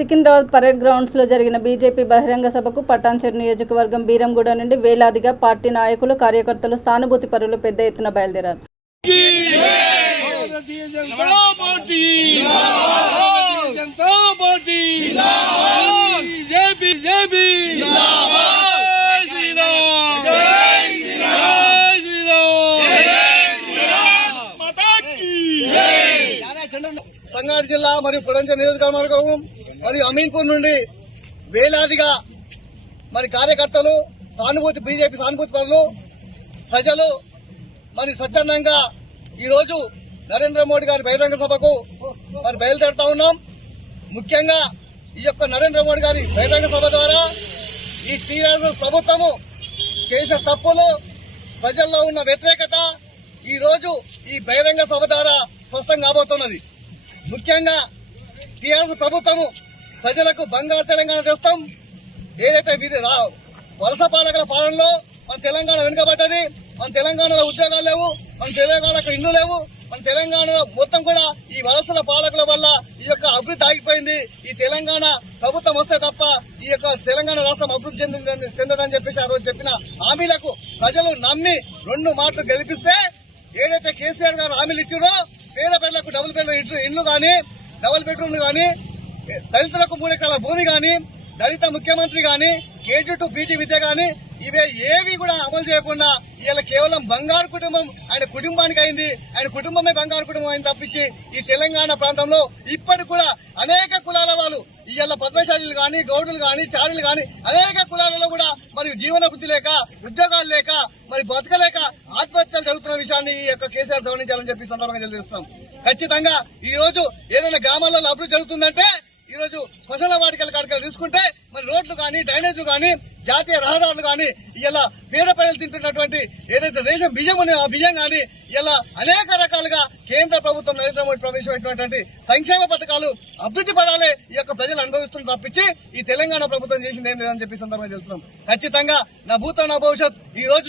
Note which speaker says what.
Speaker 1: Secunderabad parade గ్రౌండ్స్లో జరిగిన BJP బహిరంగ సభకు పటాన్చెరు నియోజకవర్గం బీరంగూడ నుండి వేలాదిగా పార్టీ నాయకులు కార్యకర్తలు సానుభూతి పరులు పెద్ద ఎత్తున బయలుదేరారు.
Speaker 2: సంగారెడ్డి జిల్లా మరియు పురంచ నియోజకవర్గం మరియు అమీన్పూర్ నుండి వేలాదిగా మరి కార్యకర్తలు సానుభూతి బీజేపీ సానుభూతి పనులు ప్రజలు మరి స్వచ్ఛందంగా ఈరోజు నరేంద్ర మోడీ గారి బహిరంగ సభకు మరి బయలుదేరుతా ఉన్నాం. ముఖ్యంగా ఈ యొక్క నరేంద్ర మోడీ గారి బహిరంగ సభ ద్వారా ఈ టీఆర్ఎస్ ప్రభుత్వము చేసిన తప్పులు ప్రజల్లో ఉన్న వ్యతిరేకత ఈరోజు ఈ బహిరంగ సభ ద్వారా స్పష్టం కాబోతున్నది. ముఖ్యంగా టీఆర్ఎస్ ప్రభుత్వము ప్రజలకు బంగారు తెలంగాణ తెస్తాం. ఏదైతే విధి రావు వలస పాలకుల పాలనలో మన తెలంగాణ వెనుకబడ్డది మన తెలంగాణలో ఉద్యోగాలు లేవు మన తెలంగాణకు ఇండ్లు లేవు మన తెలంగాణలో మొత్తం కూడా ఈ వలసల పాలకుల వల్ల ఈ యొక్క అభివృద్ధి ఆగిపోయింది. ఈ తెలంగాణ ప్రభుత్వం వస్తే తప్ప ఈ యొక్క తెలంగాణ రాష్ట్రం అభివృద్ధి చెందిందని చెందదని చెప్పేసి ఆ రోజు చెప్పిన హామీలకు ప్రజలు నమ్మి రెండు మాటలు గెలిపిస్తే ఏదైతే కేసీఆర్ గారు హామీలు ఇచ్చారో పేద పిల్లలకు డబుల్ బెడ్రూమ్ ఇండ్లు కానీ డబుల్ బెడ్రూమ్ కానీ దళితులకు మూడు ఎకరాల భూమి కానీ దళిత ముఖ్యమంత్రి కానీ కేజీ టు పీజీ విద్య కానీ ఇవే ఏవి కూడా అమలు చేయకుండా ఇలా కేవలం బంగారు కుటుంబం ఆయన కుటుంబానికి అయింది ఆయన కుటుంబమే బంగారు కుటుంబం అయింది తప్పించి ఈ తెలంగాణ ప్రాంతంలో ఇప్పటికి కూడా అనేక కులాల వాళ్ళు ఇవాళ కానీ గౌడులు కానీ చారులు కానీ అనేక కులాలలో కూడా మరి జీవన వృత్తి లేక ఉద్యోగాలు లేక మరి బతకలేక ఆత్మహత్యలు జరుగుతున్న విషయాన్ని ఈ యొక్క కేసీఆర్ గమనించాలని చెప్పి సందర్భంగా తెలియజేస్తున్నాం. ఖచ్చితంగా ఈ రోజు ఏదైనా గ్రామాలలో అభివృద్ధి జరుగుతుందంటే ఈ రోజు శ్మశాన వాటికల కాడికలు తీసుకుంటే మరి రోడ్లు కానీ డ్రైనేజ్లు కానీ జాతీయ రహదారులు కానీ ఇలా పేద ప్రజలు తింటున్నటువంటి ఏదైతే రేషన్ బియ్యం ఉన్నాయో ఆ బియ్యం కానీ ఇలా అనేక రకాలుగా కేంద్ర ప్రభుత్వం నరేంద్ర మోడీ ప్రవేశపెట్టినటువంటి సంక్షేమ పథకాలు అభివృద్ధి పదాలే ఈ యొక్క ప్రజలు అనుభవిస్తున్న తప్పించి ఈ తెలంగాణ ప్రభుత్వం చేసింది ఏం లేదని చెప్పి సందర్భంగా తెలుస్తున్నాం ఖచ్చితంగా నా భూతం నా భవిష్యత్ ఈ రోజు